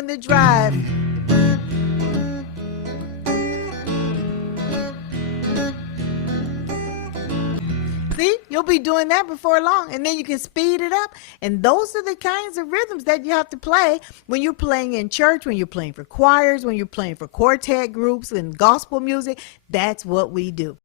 The drive. See, you'll be doing that before long, and then you can speed it up. And those are the kinds of rhythms that you have to play when you're playing in church, when you're playing for choirs, when you're playing for quartet groups and gospel music. That's what we do.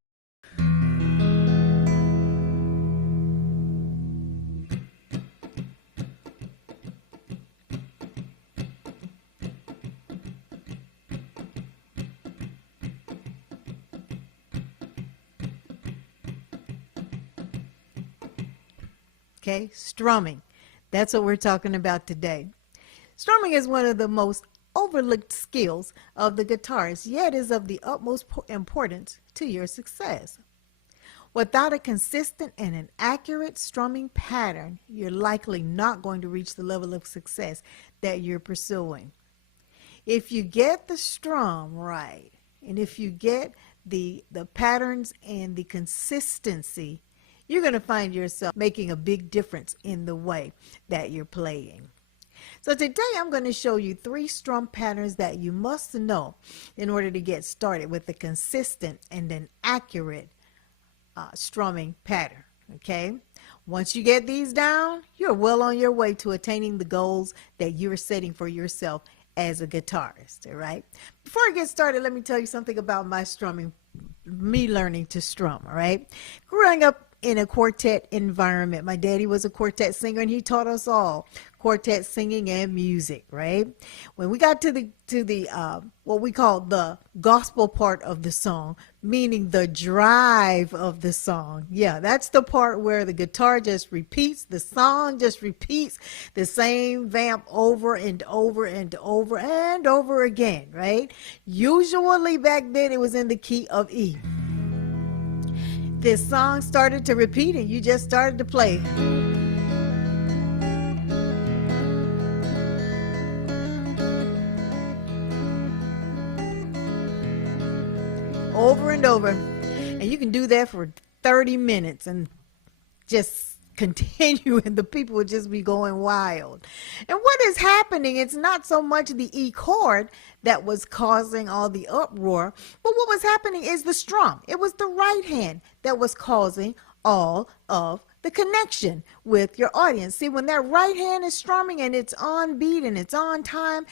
Okay, strumming. That's what we're talking about today. Strumming is one of the most overlooked skills of the guitarist, yet is of the utmost importance to your success. Without a consistent and an accurate strumming pattern, you're likely not going to reach the level of success that you're pursuing. If you get the strum right, and if you get the patterns and the consistency, you're going to find yourself making a big difference in the way that you're playing. So today I'm going to show you 3 strum patterns that you must know in order to get started with a consistent and an accurate strumming pattern. Okay? Once you get these down, you're well on your way to attaining the goals that you're setting for yourself as a guitarist. All right? Before I get started, let me tell you something about my strumming, me learning to strum. All right? Growing up in a quartet environment. My daddy was a quartet singer, and he taught us all quartet singing and music, right? When we got to the what we call the gospel part of the song, meaning the drive of the song. Yeah, that's the part where the guitar just repeats, the song just repeats the same vamp over and over and over and over again, right? Usually back then it was in the key of E. This song started to repeat and you just started to play. Over and over. And you can do that for 30 minutes and just continue, and the people would just be going wild. And what is happening, it's not so much the E chord that was causing all the uproar, but what was happening is the strum. It was the right hand that was causing all of the connection with your audience. See, when that right hand is strumming and it's on beat and it's on time,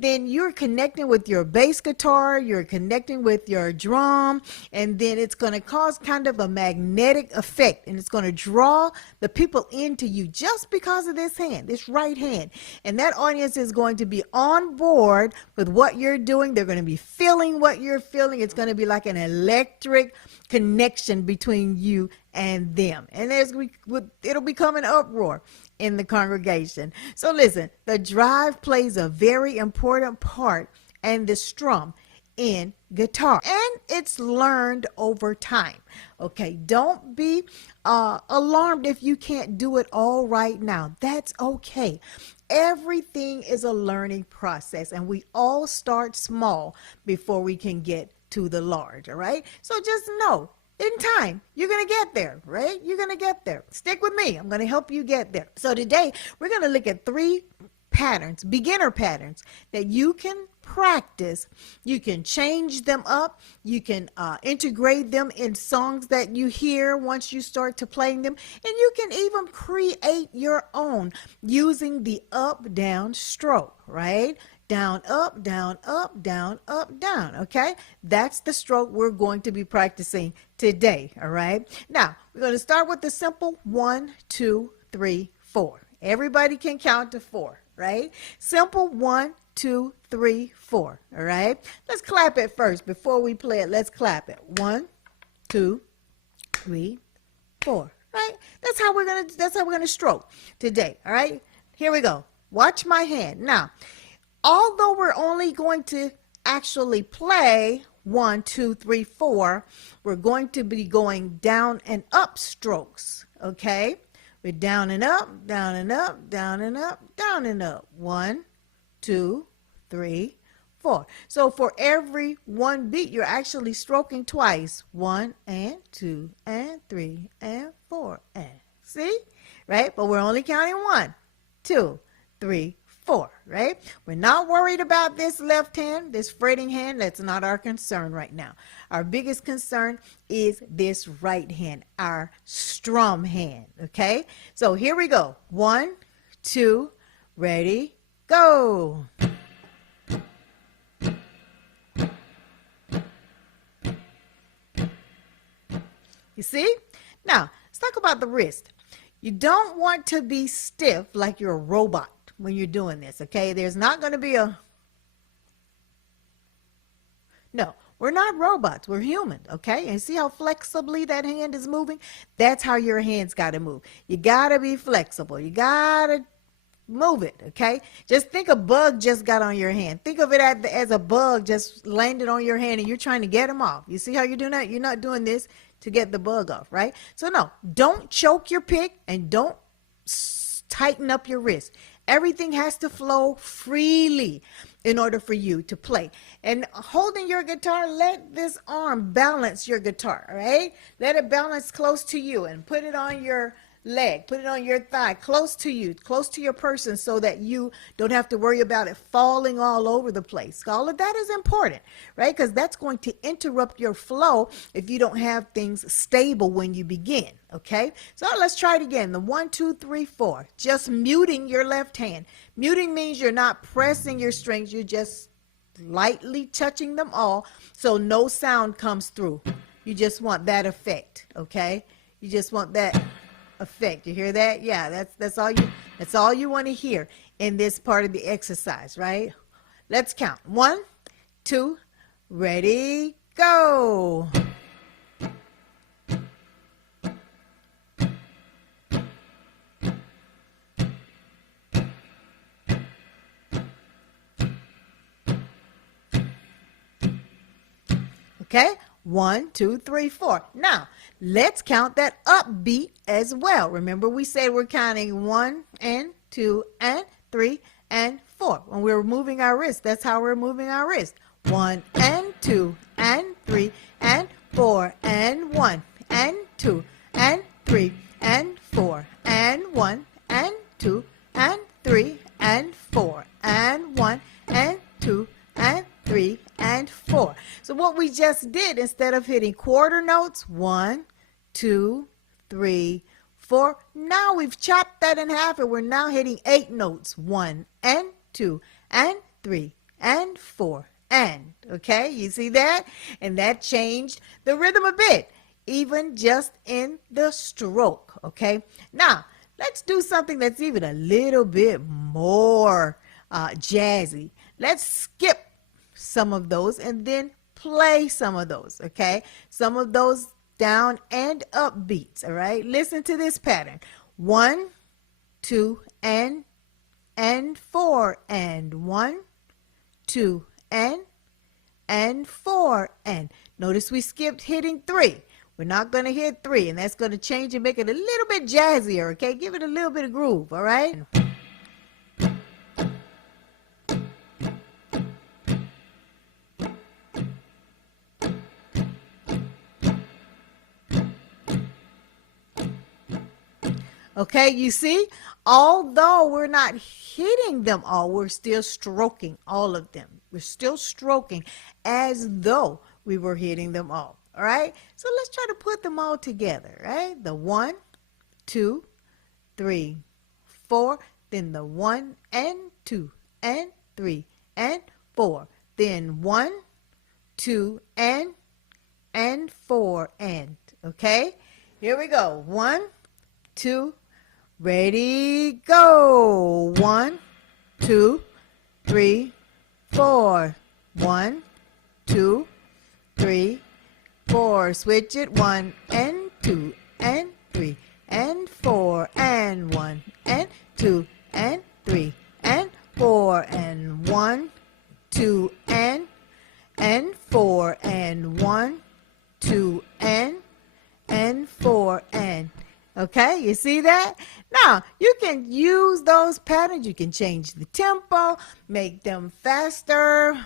then you're connecting with your bass guitar, you're connecting with your drum, and then it's going to cause kind of a magnetic effect, and it's going to draw the people into you just because of this hand, this right hand. And that audience is going to be on board with what you're doing. They're going to be feeling what you're feeling. It's going to be like an electric connection between you and them. And it'll become an uproar in the congregation. So listen, the drive plays a very important part, and the strum in guitar, and it's learned over time. Okay, don't be alarmed if you can't do it all right now. That's okay. Everything is a learning process, and we all start small before we can get to the large. All right, so just know, in time, you're going to get there, right? You're going to get there. Stick with me. I'm going to help you get there. So today, we're going to look at 3 patterns, beginner patterns, that you can practice. You can change them up. You can integrate them in songs that you hear once you start to playing them. And you can even create your own using the up-down stroke, right? Down, up, down, up, down, up, down. Okay, that's the stroke we're going to be practicing today. All right, now we're going to start with the simple 1, 2, 3, 4. Everybody can count to 4, right? Simple 1, 2, 3, 4. All right, let's clap it first before we play it. Let's clap it. 1, 2, 3, 4. Right, that's how we're gonna stroke today. All right, here we go. Watch my hand now. Although we're only going to actually play 1, 2, 3, 4, we're going to be going down and up strokes, okay? We're down and up, down and up, down and up, down and up. 1, 2, 3, 4. So for every one beat, you're actually stroking twice. 1 and 2 and 3 and 4 and see? Right? But we're only counting 1, 2, 3, 4, right? We're not worried about this left hand, this fretting hand. That's not our concern right now. Our biggest concern is this right hand, our strum hand, okay? So here we go. 1, 2, ready, go. You see? Now, let's talk about the wrist. You don't want to be stiff like you're a robot when you're doing this, okay? There's not going to be a... No, we're not robots. We're humans, okay? And see how flexibly that hand is moving? That's how your hands got to move. You got to be flexible. You got to move it, okay? Just think a bug just got on your hand. Think of it as a bug just landed on your hand and you're trying to get him off. You see how you're doing that? You're not doing this to get the bug off, right? So no, don't choke your pick and don't tighten up your wrist. Everything has to flow freely in order for you to play. And holding your guitar, let this arm balance your guitar, right? Let it balance close to you and put it on your leg, put it on your thigh, close to you, close to your person, so that you don't have to worry about it falling all over the place. All of that is important, right? Because that's going to interrupt your flow if you don't have things stable when you begin, okay? So let's try it again. The 1, 2, 3, 4. Just muting your left hand. Muting means you're not pressing your strings. You're just lightly touching them all so no sound comes through. You just want that effect, okay? You just want that effect. You hear that? Yeah, that's all you want to hear in this part of the exercise, right? Let's count. 1, 2, ready, go. Okay? 1, 2, 3, 4. Now, let's count that upbeat as well. Remember, we said we're counting 1 and 2 and 3 and 4. When we're moving our wrist, that's how we're moving our wrist. 1 and 2 and 3 and 4 and 1 and 2 and 3 and 4 and 1 and 2 and 3 and 4 and 1 and 2 and 3 and 4. So what we just did, instead of hitting quarter notes, 1, 2, 3, 4, now we've chopped that in half and we're now hitting 8 notes. 1 and 2 and 3 and 4 and, okay, you see that? And that changed the rhythm a bit, even just in the stroke, okay? Now, let's do something that's even a little bit more jazzy. Let's skip some of those and then play some of those, okay? Some of those down and up beats, all right? Listen to this pattern. 1, 2, and 4, and 1, 2, and 4, and. Notice we skipped hitting 3. We're not going to hit 3, and that's going to change and make it a little bit jazzier, okay? Give it a little bit of groove, all right? Okay, you see, although we're not hitting them all, we're still stroking all of them. We're still stroking as though we were hitting them all. All right, so let's try to put them all together, right? The 1, 2, 3, 4, then the 1 and 2 and 3 and 4, then 1, 2, and 4, and. Okay, here we go. 1, 2, ready, go. 1, 2, 3, 4. 1, 2, 3, 4. Switch it. 1 and 2 and 3 and 4 and 1 and 2 and 3 and 4 and 1, 2 and 4 and 1, 2 and 4 and. Okay, you see that? Now, you can use those patterns. You can change the tempo, make them faster.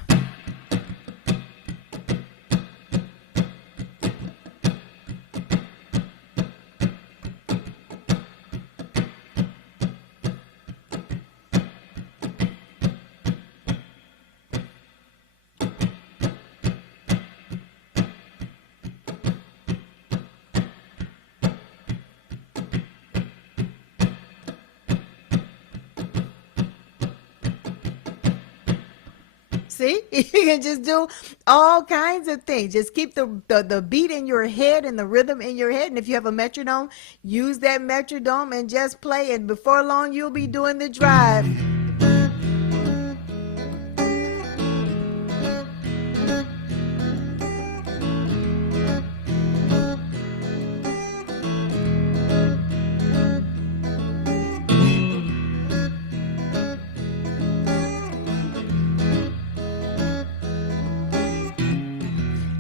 See, you can just do all kinds of things. Just keep the beat in your head and the rhythm in your head. And if you have a metronome, use that metronome and just play. And before long, you'll be doing the drive.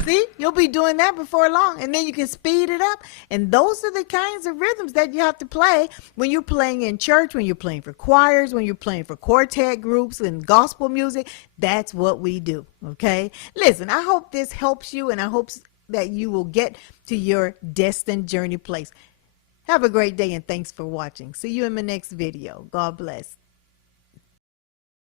See, you'll be doing that before long, and then you can speed it up. And those are the kinds of rhythms that you have to play when you're playing in church, when you're playing for choirs, when you're playing for quartet groups and gospel music. That's what we do, okay? Listen, I hope this helps you, and I hope that you will get to your destined journey place. Have a great day, and thanks for watching. See you in my next video. God bless.